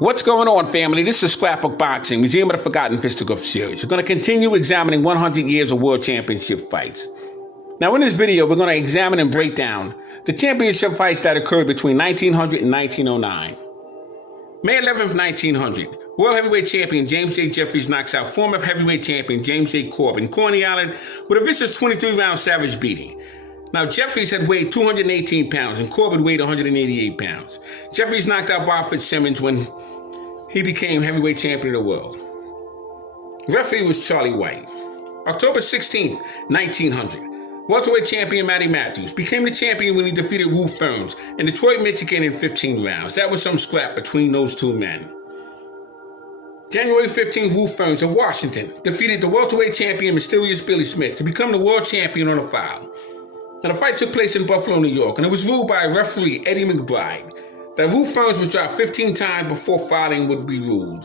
What's going on, family? This is Scrapbook Boxing, Museum of the Forgotten Fisticuffs Series. We're going to continue examining 100 years of World Championship fights. Now, in this video, we're going to examine and break down the championship fights that occurred between 1900 and 1909. May 11th, 1900, World Heavyweight Champion James J. Jeffries knocks out former Heavyweight Champion James J. Corbin, Coney Island, with a vicious 23-round savage beating. Now, Jeffries had weighed 218 pounds and Corbin weighed 188 pounds. Jeffries knocked out Bob Fitzsimmons when he became heavyweight champion of the world. Referee was Charlie White. October 16th, 1900, welterweight champion Matty Matthews became the champion when he defeated Ruth Ferns in Detroit, Michigan in 15 rounds. That was some scrap between those two men. January 15th, Ruth Ferns of Washington defeated the welterweight champion Mysterious Billy Smith to become the world champion on a foul. Now, the fight took place in Buffalo, New York, and it was ruled by referee Eddie McBride that Ruth Ferns was dropped 15 times before fouling would be ruled.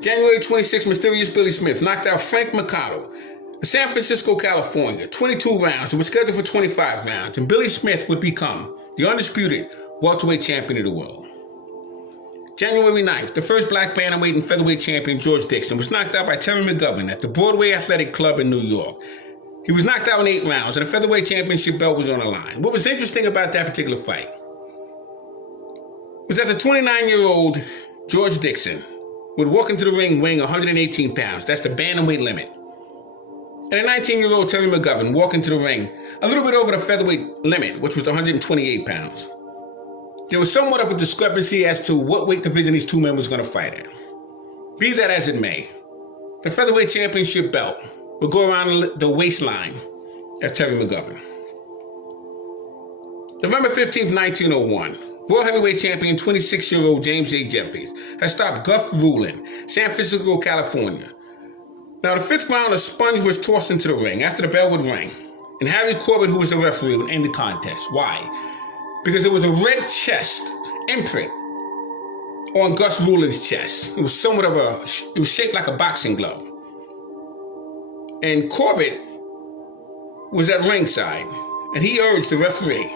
January 26th, Mysterious Billy Smith knocked out Frank Mercado in San Francisco, California, 22 rounds. It was scheduled for 25 rounds, and Billy Smith would become the undisputed welterweight champion of the world. January 9th, the first black bantamweight and featherweight champion George Dixon was knocked out by Terry McGovern at the Broadway Athletic Club in New York. He was knocked out in 8 rounds, and the featherweight championship belt was on the line. What was interesting about that particular fight was that the 29-year-old George Dixon would walk into the ring weighing 118 pounds. That's the bantamweight limit. And the 19-year-old Terry McGovern walked into the ring a little bit over the featherweight limit, which was 128 pounds. There was somewhat of a discrepancy as to what weight division these two men was going to fight at. Be that as it may, the featherweight championship belt would go around the waistline of Terry McGovern. November 15th, 1901, World Heavyweight Champion 26-year-old James J. Jeffries has stopped Gus Rulin, San Francisco, California. Now, the 5th round, a sponge was tossed into the ring after the bell would ring, and Harry Corbett, who was the referee, would end the contest. Why? Because there was a red chest imprint on Gus Rulin's chest. It was somewhat of it was shaped like a boxing glove. And Corbett was at ringside, and he urged the referee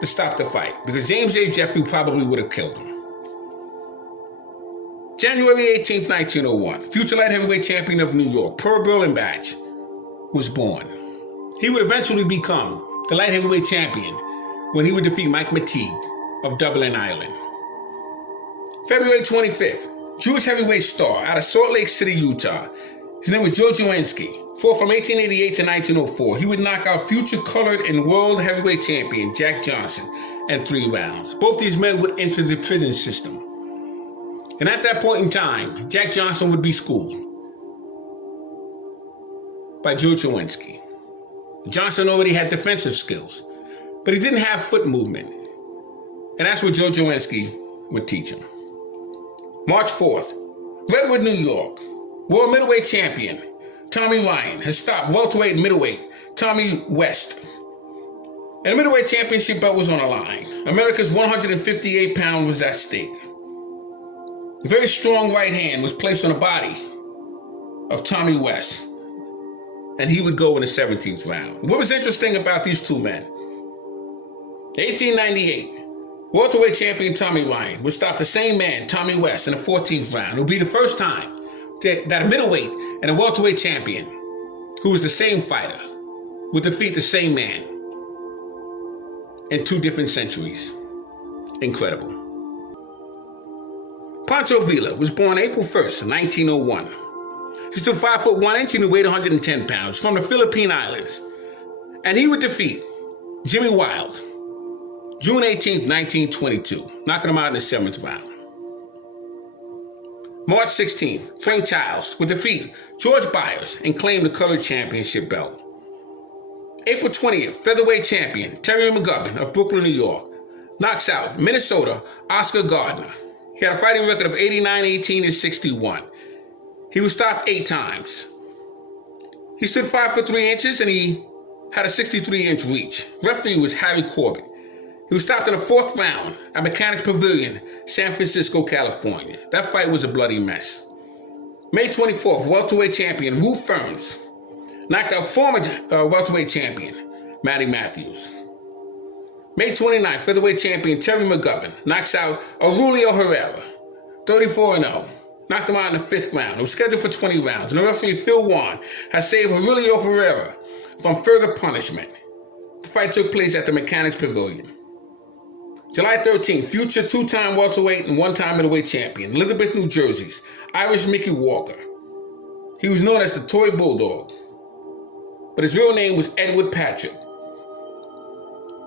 to stop the fight because James J. Jeffries probably would have killed him. January 18th, 1901, future light heavyweight champion of New York, Pearl Berlin-Batch, was born. He would eventually become the light heavyweight champion when he would defeat Mike Mateague of Dublin, Ireland. February 25th, Jewish heavyweight star out of Salt Lake City, Utah. His name was George Owensky. Fought from 1888 to 1904. He would knock out future colored and world heavyweight champion Jack Johnson in 3 rounds. Both these men would enter the prison system. And at that point in time, Jack Johnson would be schooled by George Owensky. Johnson already had defensive skills, but he didn't have foot movement. And that's what George Owensky would teach him. March 4th, Redwood, New York. World middleweight champion Tommy Ryan has stopped welterweight and middleweight Tommy West. And the middleweight championship belt was on the line. America's 158 pound was at stake. A very strong right hand was placed on the body of Tommy West, and he would go in the 17th round. What was interesting about these two men? 1898, welterweight champion Tommy Ryan would stop the same man, Tommy West, in the 14th round. It would be the first time that a middleweight and a welterweight champion, who was the same fighter, would defeat the same man in 2 different centuries. Incredible. Pancho Villa was born April 1st, 1901. He stood 5 foot 1 inch and he weighed 110 pounds from the Philippine Islands. And he would defeat Jimmy Wilde, June 18th, 1922, knocking him out in the 7th round. March 16th, Frank Childs would defeat George Byers and claim the colored championship belt. April 20th, featherweight champion Terry McGovern of Brooklyn, New York, knocks out Minnesota Oscar Gardner. He had a fighting record of 89, 18, and 61. He was stopped 8 times. He stood 5 foot 3 inches and he had a 63-inch reach. Referee was Harry Corbett. He was stopped in the 4th round at Mechanics Pavilion, San Francisco, California. That fight was a bloody mess. May 24th, welterweight champion Ruth Ferns knocked out former welterweight champion Matty Matthews. May 29th, featherweight champion Terry McGovern knocks out Aurelio Herrera. 34-0. Knocked him out in the 5th round. It was scheduled for 20 rounds, and the referee Phil Wan had saved Aurelio Ferreira from further punishment. The fight took place at the Mechanics Pavilion. July 13th, future 2-time welterweight and 1-time middleweight champion, Elizabeth, New Jersey's Irish Mickey Walker. He was known as the Toy Bulldog, but his real name was Edward Patrick.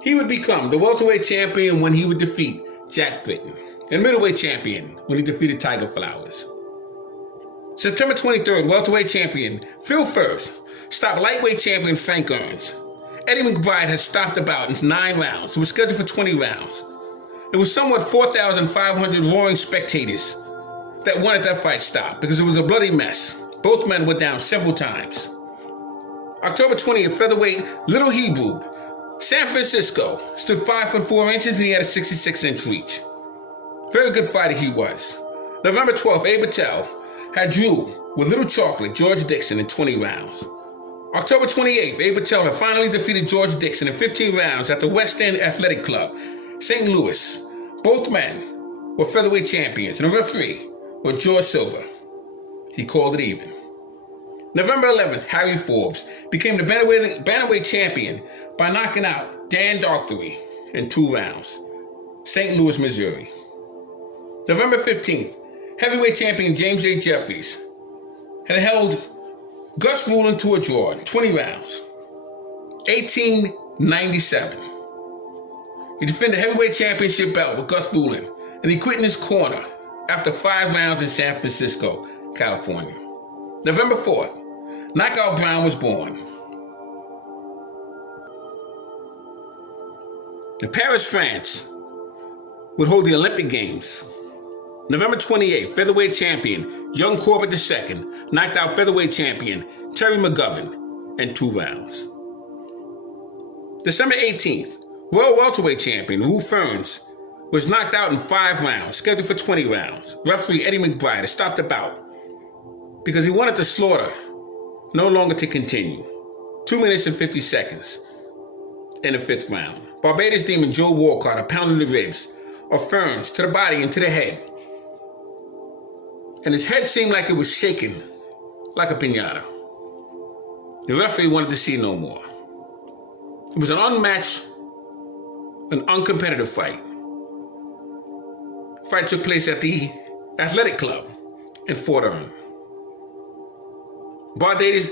He would become the welterweight champion when he would defeat Jack Britton, and middleweight champion when he defeated Tiger Flowers. September 23rd, welterweight champion Phil Furst stopped lightweight champion Frank Earns. Eddie McBride had stopped the bout in 9 rounds. It was scheduled for 20 rounds. It was somewhat 4,500 roaring spectators that wanted that fight stopped because it was a bloody mess. Both men were down several times. October 20th, featherweight Little Hebrew San Francisco stood 5 foot 4 inches and he had a 66-inch reach. Very good fighter he was. November 12th, Abe Patel had drew with Little Chocolate George Dixon in 20 rounds. October 28th, Abe Patel had finally defeated George Dixon in 15 rounds at the West End Athletic Club, St. Louis. Both men were featherweight champions, and the referee was George Silver. He called it even. November 11th, Harry Forbes became the bantamweight champion by knocking out Dan Dockery in 2 rounds, St. Louis, Missouri. November 15th, heavyweight champion James A. Jeffries had held Gus Rulin to a draw in 20 rounds, 1897. He defended the heavyweight championship belt with Gus Rulin, and he quit in his corner after 5 rounds in San Francisco, California. November 4th, Knockout Brown was born. In Paris, France would hold the Olympic Games. November 28th, featherweight champion Young Corbett II knocked out featherweight champion Terry McGovern in 2 rounds. December 18th, world welterweight champion Lou Ferns was knocked out in 5 rounds, scheduled for 20 rounds. Referee Eddie McBride had stopped the bout because he wanted the slaughter no longer to continue. 2 minutes and 50 seconds in the 5th round. Barbados Demon Joe Walcott had pounded the ribs of Ferns to the body and to the head, and his head seemed like it was shaking like a piñata. The referee wanted to see no more. It was an unmatched, an uncompetitive fight. The fight took place at the Athletic Club in Fort Earl. Barbados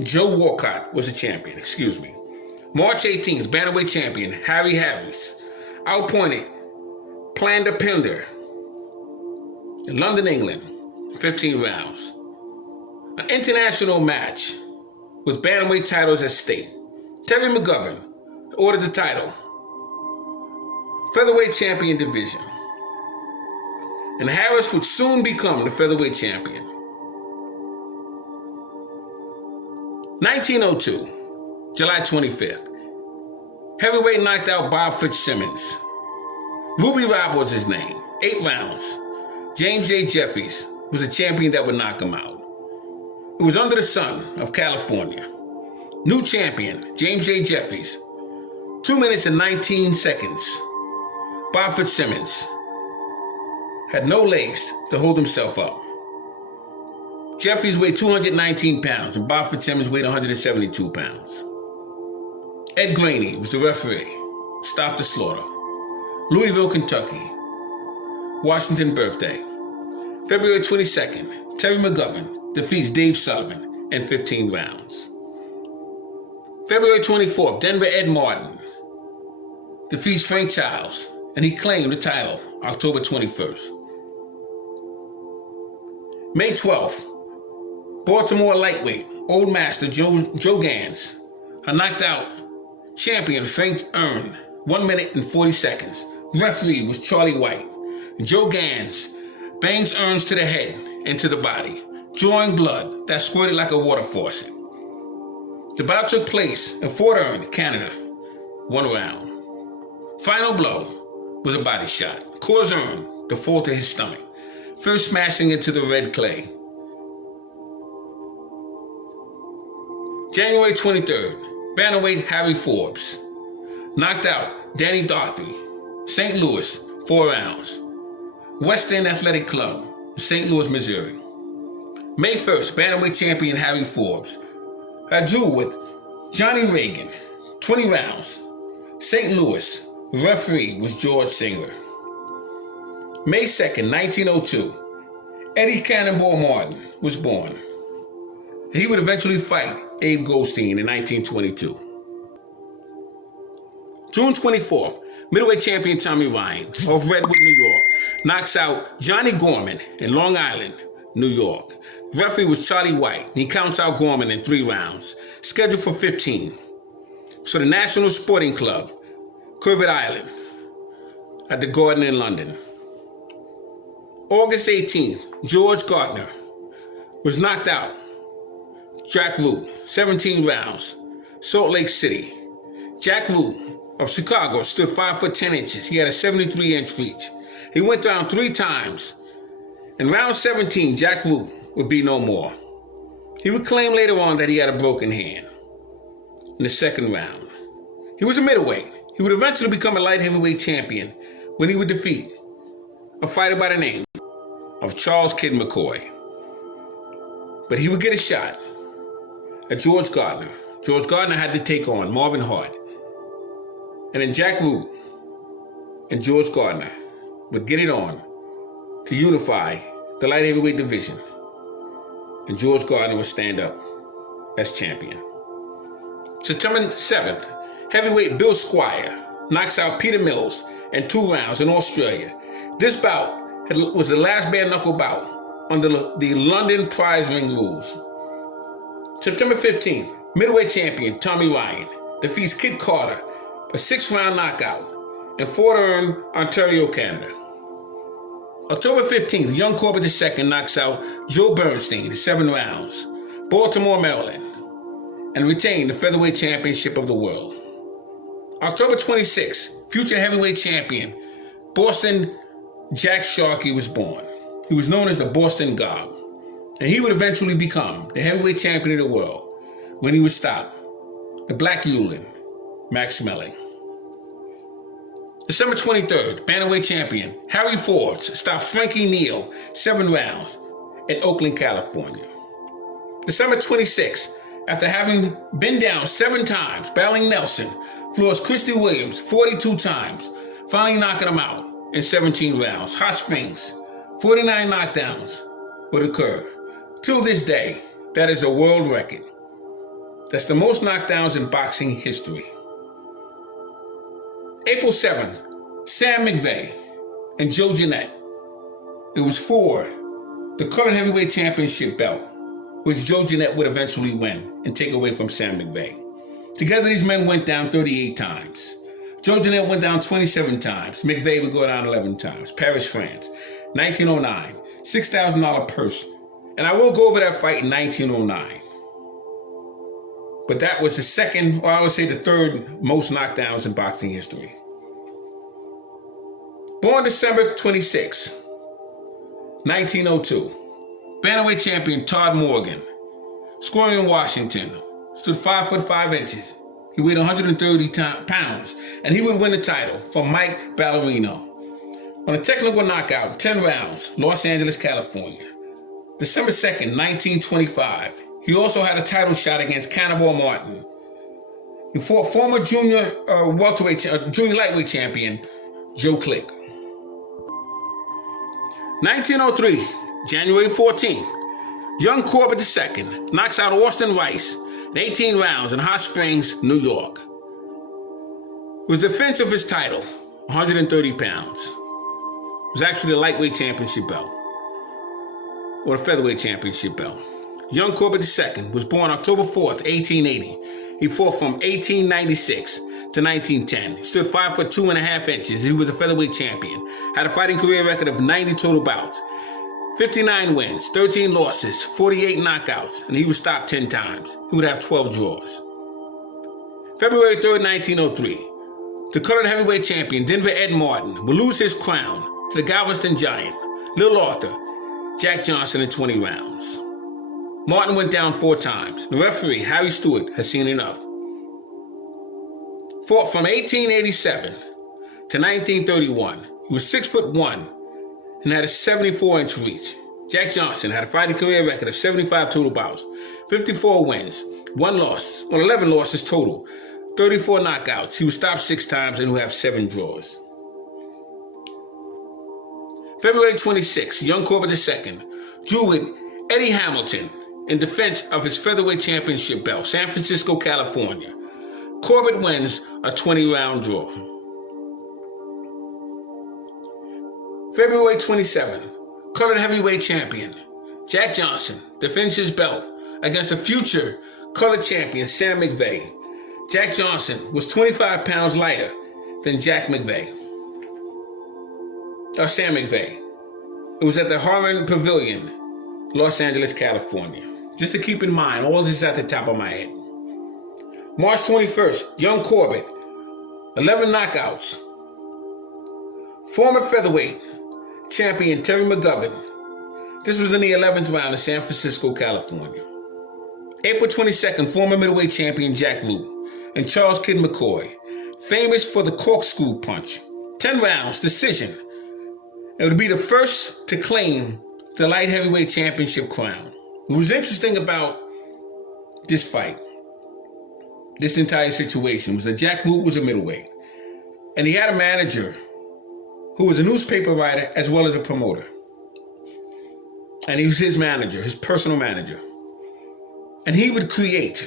Joe Walcott was the champion, March 18th, bantamweight champion Harry Harris outpointed Plander Pinder in London, England, 15 rounds. An international match with bantamweight titles at stake. Terry McGovern ordered the title, featherweight champion division, and Harris would soon become the featherweight champion. 1902, July 25th, heavyweight knocked out Bob Fitzsimmons. Ruby Robb was his name, 8 rounds. James A. Jeffries was a champion that would knock him out. It was under the sun of California. New champion, James A. Jeffries, 2 minutes and 19 seconds. Bob Fitzsimmons had no legs to hold himself up. Jeffries weighed 219 pounds and Bob Fitzsimmons weighed 172 pounds. Ed Graney was the referee. Stopped the slaughter. Louisville, Kentucky. Washington birthday. February 22nd, Terry McGovern defeats Dave Sullivan in 15 rounds. February 24th, Denver Ed Martin defeats Frank Childs, and he claimed the title October 21st. May 12th, Baltimore lightweight Old Master Joe Gans had knocked out champion Frank Earn 1 minute and 40 seconds. Referee was Charlie White. Joe Gans bangs Earns to the head and to the body, drawing blood that squirted like a water faucet. The bout took place in Fort Earl, Canada, 1 round. Final blow was a body shot, caused Earn to fall to his stomach, first smashing into the red clay. January 23rd, bantamweight Harry Forbes knocked out Danny Dockery, St. Louis, 4 rounds. Western Athletic Club, St. Louis, Missouri. May 1st, bantamweight champion Harry Forbes. I drew with Johnny Reagan, 20 rounds. St. Louis, referee was George Singer. May 2nd, 1902, Eddie Cannonball Martin was born. He would eventually fight Abe Goldstein in 1922. June 24th, middleweight champion Tommy Ryan of Redwood, New York, knocks out Johnny Gorman in Long Island, New York. The referee was Charlie White. He counts out Gorman in 3 rounds, scheduled for 15. So the National Sporting Club, Curvet Island, at the Garden in London. August 18th, George Gardner was knocked out. Jack Root, 17 rounds, Salt Lake City. Jack Root of Chicago stood 5 foot 10 inches. He had a 73-inch reach. He went down 3 times. In round 17, Jack Root would be no more. He would claim later on that he had a broken hand. In the 2nd round, he was a middleweight. He would eventually become a light heavyweight champion when he would defeat a fighter by the name of Charles Kid McCoy. But he would get a shot at George Gardner. George Gardner had to take on Marvin Hart. And then Jack Root and George Gardner would get it on to unify the light heavyweight division. And George Gardner would stand up as champion. September 7th, heavyweight Bill Squire knocks out Peter Mills in 2 rounds in Australia. This bout was the last bare knuckle bout under the London prize ring rules. September 15th, middleweight champion Tommy Ryan defeats Kid Carter, a 6-round knockout in Fort Earn, Ontario, Canada. October 15th, Young Corbett II knocks out Joe Bernstein in 7 rounds, Baltimore, Maryland, and retained the featherweight championship of the world. October 26th, future heavyweight champion Boston Jack Sharkey was born. He was known as the Boston Gob, and he would eventually become the heavyweight champion of the world when he would stop the Black Yulin, Max Schmeling. December 23rd, bantamweight champion Harry Forbes stopped Frankie Neal 7 rounds in Oakland, California. December 26th, after having been down 7 times, battling Nelson, floors Christy Williams 42 times, finally knocking him out in 17 rounds. Hot Springs, 49 knockdowns would occur. Till this day, that is a world record. That's the most knockdowns in boxing history. April 7th, Sam McVeigh and Joe Jeanette. It was for the colored heavyweight championship belt, which Joe Jeanette would eventually win and take away from Sam McVeigh. Together, these men went down 38 times. Joe Jeanette went down 27 times. McVeigh would go down 11 times. Paris, France, 1909, $6,000 purse. And I will go over that fight in 1909. But that was the second, or I would say the 3rd most knockdowns in boxing history. Born December 26, 1902. Bantamweight champion Todd Morgan, scoring in Washington, stood 5 foot 5 inches. He weighed 130 pounds, and he would win the title from Mike Ballerino on a technical knockout, 10 rounds, Los Angeles, California. December 2nd, 1925. He also had a title shot against Cannonball Martin. He fought former junior lightweight champion Joe Click. 1903, January 14th, Young Corbett II knocks out Austin Rice in 18 rounds in Hot Springs, New York. It was defense of his title, 130 pounds. It was actually the lightweight championship belt, or the featherweight championship belt. Young Corbett II was born October 4th, 1880. He fought from 1896 to 1910. He stood 5 foot 2.5 inches. He was a featherweight champion. Had a fighting career record of 90 total bouts, 59 wins, 13 losses, 48 knockouts, and he was stopped 10 times. He would have 12 draws. February 3rd, 1903. The colored heavyweight champion, Denver Ed Martin, would lose his crown to the Galveston Giant, Little Arthur, Jack Johnson in 20 rounds. Martin went down 4 times. The referee, Harry Stewart, has seen enough. Fought from 1887 to 1931. He was 6'1" and and had a 74-inch reach. Jack Johnson had a fighting career record of 75 total bouts, 54 wins, 1 loss, 11 losses total, 34 knockouts. He was stopped 6 times and will have 7 draws. February 26, young Corbett II drew with Eddie Hamilton in defense of his featherweight championship belt, San Francisco, California. Corbett wins a 20-round draw. February 27, colored heavyweight champion Jack Johnson defends his belt against the future colored champion Sam McVeigh. Jack Johnson was 25 pounds lighter than Sam McVeigh. It was at the Harmon Pavilion, Los Angeles, California. Just to keep in mind, all this is at the top of my head. March 21st, young Corbett, 11 knockouts. Former featherweight champion Terry McGovern. This was in the 11th round in San Francisco, California. April 22nd, former middleweight champion Jack Lew and Charles Kid McCoy, famous for the corkscrew punch. 10 rounds, decision. It would be the first to claim the light heavyweight championship crown. What was interesting about this fight, this entire situation, was that Jack Lew was a middleweight, and he had a manager who was a newspaper writer as well as a promoter. And he was his manager, his personal manager. And he would create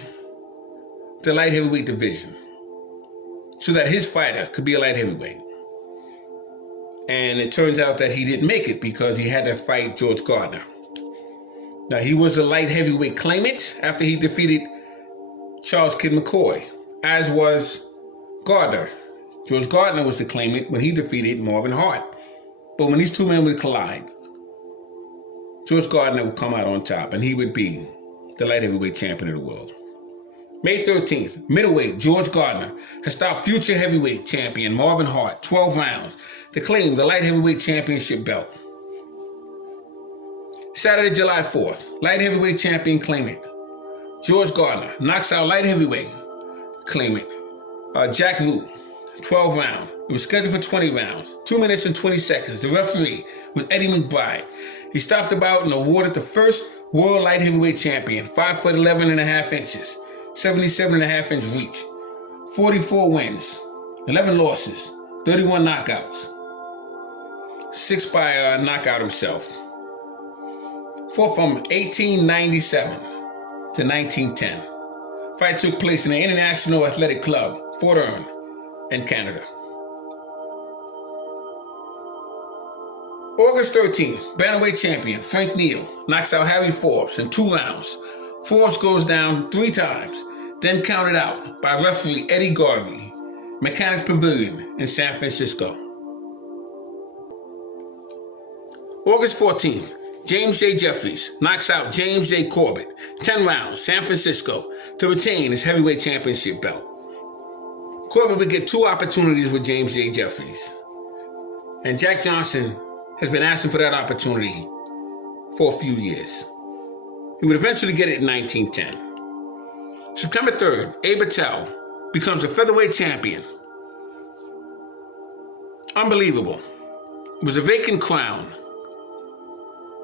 the light heavyweight division so that his fighter could be a light heavyweight. And it turns out that he didn't make it because he had to fight George Gardner. Now, he was a light heavyweight claimant after he defeated Charles Kid McCoy, as was Gardner. George Gardner was the claimant when he defeated Marvin Hart. But when these two men would collide, George Gardner would come out on top, and he would be the light heavyweight champion of the world. May 13th, middleweight George Gardner has stopped future heavyweight champion Marvin Hart 12 rounds to claim the light heavyweight championship belt. Saturday, July 4th, light heavyweight champion claimant George Gardner knocks out light heavyweight claimant Jack Lew, 12 round. It was scheduled for 20 rounds, 2 minutes and 20 seconds. The referee was Eddie McBride. He stopped the bout and awarded the first world light heavyweight champion, 5'11.5", 77.5-inch reach, 44 wins, 11 losses, 31 knockouts, 6 by knockout himself. Fought from 1897 to 1910. Fight took place in the International Athletic Club, Fort Earn, in Canada. August 13th, bantamweight champion Frank Neal knocks out Harry Forbes in 2 rounds. Forbes goes down 3 times, then counted out by referee Eddie Garvey, Mechanics Pavilion in San Francisco. August 14th, James J. Jeffries knocks out James J. Corbett, 10 rounds, San Francisco, to retain his heavyweight championship belt. Corbett would get 2 opportunities with James J. Jeffries, and Jack Johnson has been asking for that opportunity for a few years. He would eventually get it in 1910. September 3rd, Abe Patel becomes a featherweight champion. Unbelievable. It was a vacant crown,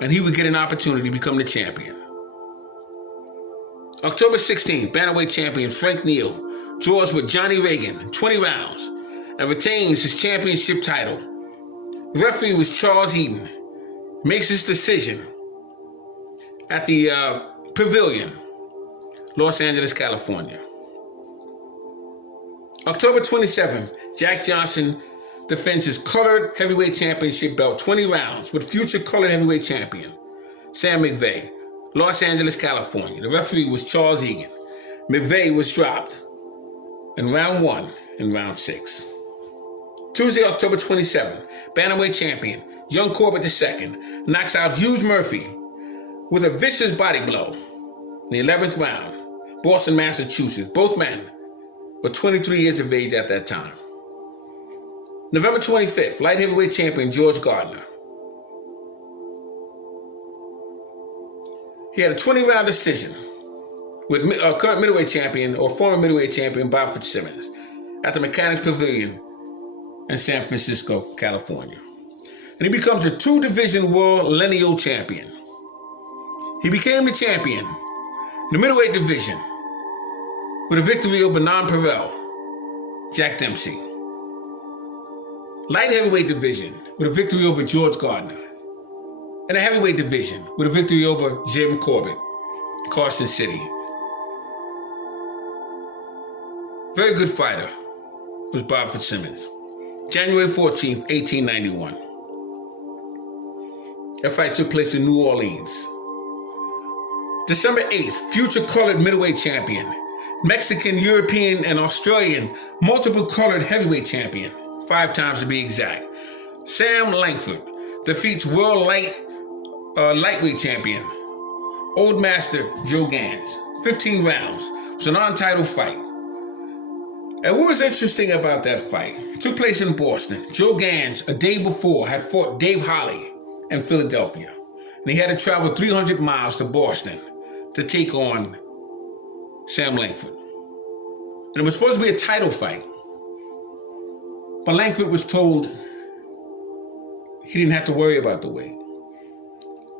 and he would get an opportunity to become the champion. October 16th, bantamweight champion Frank Neal draws with Johnny Reagan 20 rounds and retains his championship title. The referee was Charles Eaton. Makes his decision at the Pavilion, Los Angeles, California. October 27th, Jack Johnson defends his colored heavyweight championship belt 20 rounds with future colored heavyweight champion Sam McVeigh, Los Angeles, California. The referee was Charles Egan. McVeigh was dropped in round 1 and round 6. Tuesday, October 27th, bantamweight champion young Corbett II knocks out Hugh Murphy with a vicious body blow in the 11th round, Boston, Massachusetts. Both men were 23 years of age at that time. November 25th, light heavyweight champion George Gardner. He had a 20-round decision with current middleweight champion or former middleweight champion Bob Fitzsimmons at the Mechanics Pavilion in San Francisco, California. and he becomes a two-division world lineal champion. He became the champion in the middleweight division with a victory over non-Perel, Jack Dempsey. Light heavyweight division with a victory over George Gardner. And the heavyweight division with a victory over Jim Corbett, Carson City. Very good fighter was Bob Fitzsimmons. January 14th, 1891. That fight took place in New Orleans. December 8th, future colored middleweight champion, Mexican, European, and Australian multiple colored heavyweight champion, 5 times to be exact, Sam Langford defeats world lightweight champion, Old Master Joe Gans. 15 rounds. It was a non-title fight. And what was interesting about that fight, it took place in Boston. Joe Gans, a day before, had fought Dave Holly in Philadelphia. And he had to travel 300 miles to Boston to take on Sam Langford. And it was supposed to be a title fight. But Langford was told he didn't have to worry about the weight.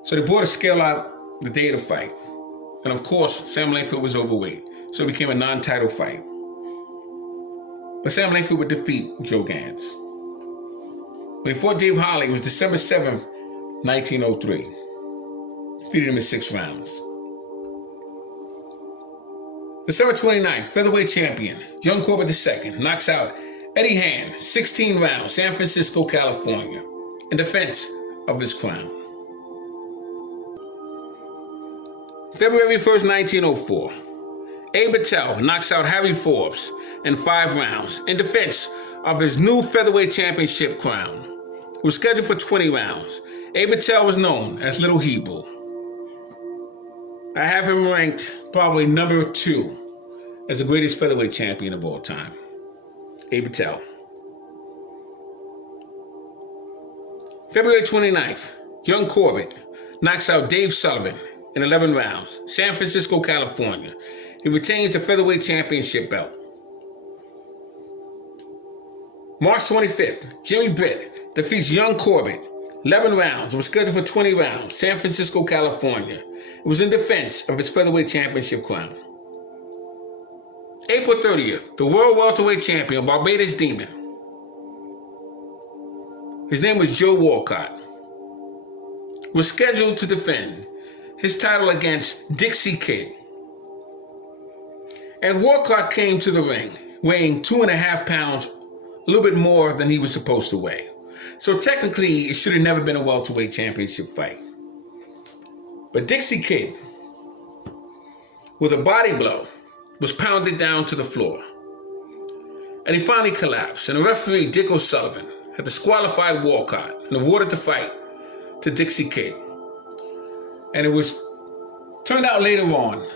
So they brought a scale out the day of the fight. And of course, Sam Langford was overweight. So it became a non-title fight. But Sam Langford would defeat Joe Gans. When he fought Dave Holly, it was December 7th, 1903. Defeated him in 6 rounds. December 29th, featherweight champion, Young Corbett II, knocks out Eddie Hand, 16 rounds, San Francisco, California, in defense of his crown. February 1st, 1904, Abe Patel knocks out Harry Forbes in 5 rounds in defense of his new featherweight championship crown. It was scheduled for 20 rounds. Abe Patel was known as Little Hebrew. I have him ranked probably number 2 as the greatest featherweight champion of all time. Abe Patel. February 29th, Young Corbett knocks out Dave Sullivan in 11 rounds, San Francisco, California. He retains the featherweight championship belt. March 25th, Jimmy Britt defeats Young Corbett, 11 rounds. It was scheduled for 20 rounds, San Francisco, California. It was in defense of his featherweight championship crown. April 30th, the world welterweight champion, Barbados Demon. His name was Joe Walcott. Was scheduled to defend his title against Dixie Kid. And Walcott came to the ring weighing 2.5 pounds, a little bit more than he was supposed to weigh. So technically, it should have never been a welterweight championship fight. But Dixie Kid, with a body blow, was pounded down to the floor. And he finally collapsed, and the referee, Dick O'Sullivan, had disqualified Walcott and awarded the fight to Dixie Kid. And it was turned out later on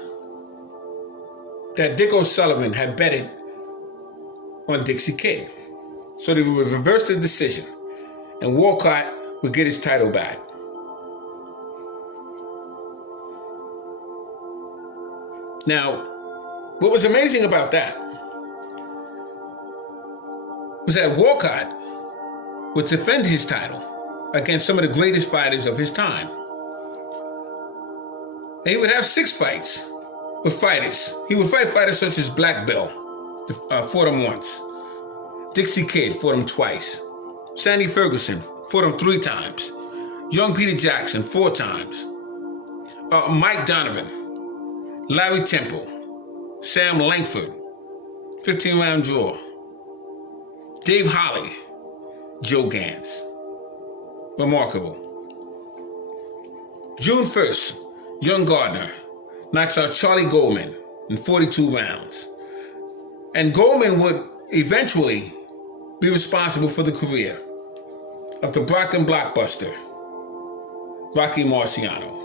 that Dick O'Sullivan had betted on Dixie Kid. So they would reverse the decision, and Walcott would get his title back. Now, what was amazing about that was that Walcott would defend his title against some of the greatest fighters of his time. And he would have 6 fights with fighters. He would fight fighters such as Black Bill, fought him once. Dixie Kid, fought him twice. Sandy Ferguson, fought him 3 times. Young Peter Jackson, 4 times. Mike Donovan, Larry Temple, Sam Langford, 15-round draw. Dave Holly, Joe Gans. Remarkable. June 1st, Young Gardner knocks out Charlie Goldman in 42 rounds. And Goldman would eventually be responsible for the career of the Brocken blockbuster, Rocky Marciano.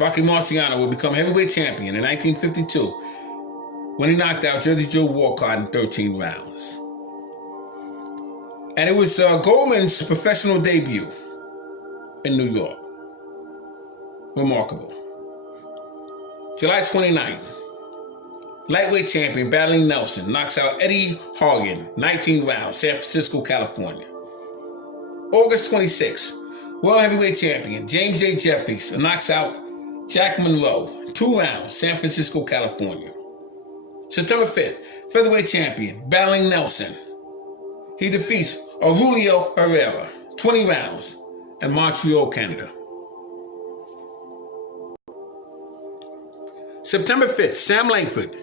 Rocky Marciano would become heavyweight champion in 1952 when he knocked out Jersey Joe Walcott in 13 rounds. And it was Goldman's professional debut in New York. Remarkable. July 29th, lightweight champion Battling Nelson knocks out Eddie Horgan, 19 rounds, San Francisco, California. August 26th, World Heavyweight Champion James J. Jeffries knocks out Jack Monroe, 2 rounds, San Francisco, California. September 5th, Featherweight Champion Battling Nelson. He defeats Aurelio Herrera, 20 rounds, in Montreal, Canada. September 5th, Sam Langford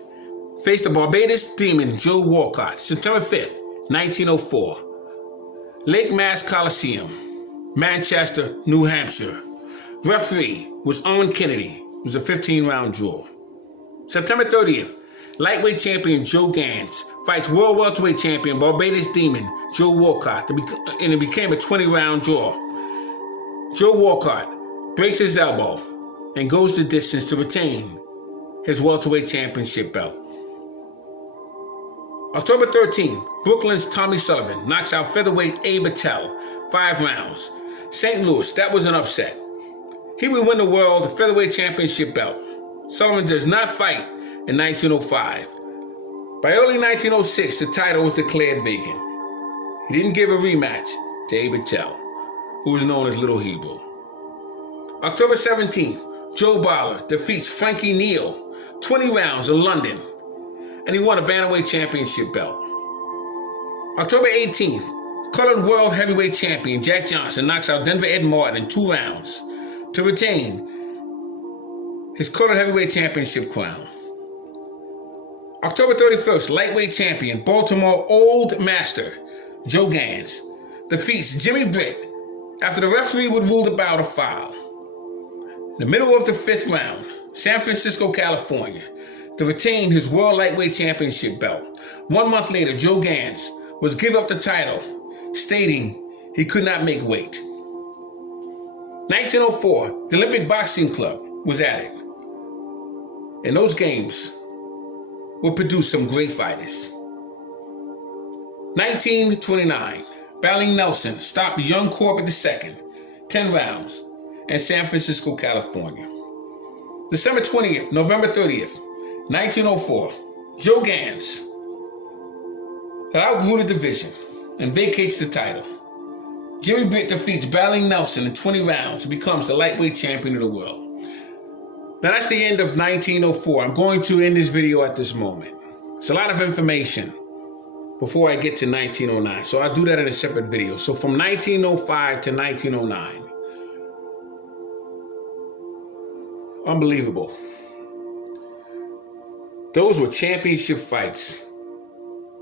faced the Barbados Demon Joe Walcott. September 5th, 1904. Lake Mass Coliseum, Manchester, New Hampshire. Referee was Owen Kennedy. It was a 15-round draw. September 30th, lightweight champion Joe Gans fights world welterweight champion Barbados Demon Joe Walcott, and it became a 20-round draw. Joe Walcott breaks his elbow and goes the distance to retain his welterweight championship belt. October 13th, Brooklyn's Tommy Sullivan knocks out featherweight Abe Attell, 5 rounds. St. Louis, that was an upset. He would win the world featherweight championship belt. Sullivan does not fight in 1905. By early 1906, the title was declared vacant. He didn't give a rematch to Abe Attell, who was known as Little Hebrew. October 17th, Joe Barler defeats Frankie Neal, 20 rounds in London, and he won a bantamweight championship belt. October 18th, colored world heavyweight champion Jack Johnson knocks out Denver Ed Martin in 2 rounds to retain his colored heavyweight championship crown. October 31st, lightweight champion Baltimore Old Master Joe Gans defeats Jimmy Britt after the referee would rule the bout a foul. In the middle of the 5th round, San Francisco, California, to retain his World Lightweight Championship belt. 1 month later, Joe Gans was given up the title, stating he could not make weight. 1904, the Olympic Boxing Club was added. And those games would produce some great fighters. 1929, Battling Nelson stopped Young Corbett II, 10 rounds, in San Francisco, California. December 20th, November 30th, 1904, Joe Gans outgrew the division and vacates the title. Jimmy Britt defeats Battling Nelson in 20 rounds and becomes the lightweight champion of the world. Now that's the end of 1904. I'm going to end this video at this moment. It's a lot of information before I get to 1909, so I'll do that in a separate video. So from 1905 to 1909, unbelievable. Those were championship fights,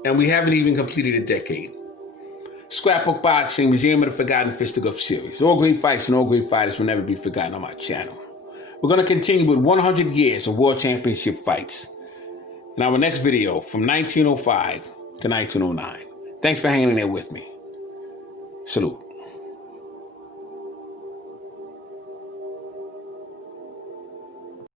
and we haven't even completed a decade. Scrapbook Boxing, Museum of the Forgotten Fisticuffs Series. All great fights and all great fighters will never be forgotten on my channel. We're going to continue with 100 years of World Championship fights in our next video from 1905 to 1909. Thanks for hanging in there with me. Salute.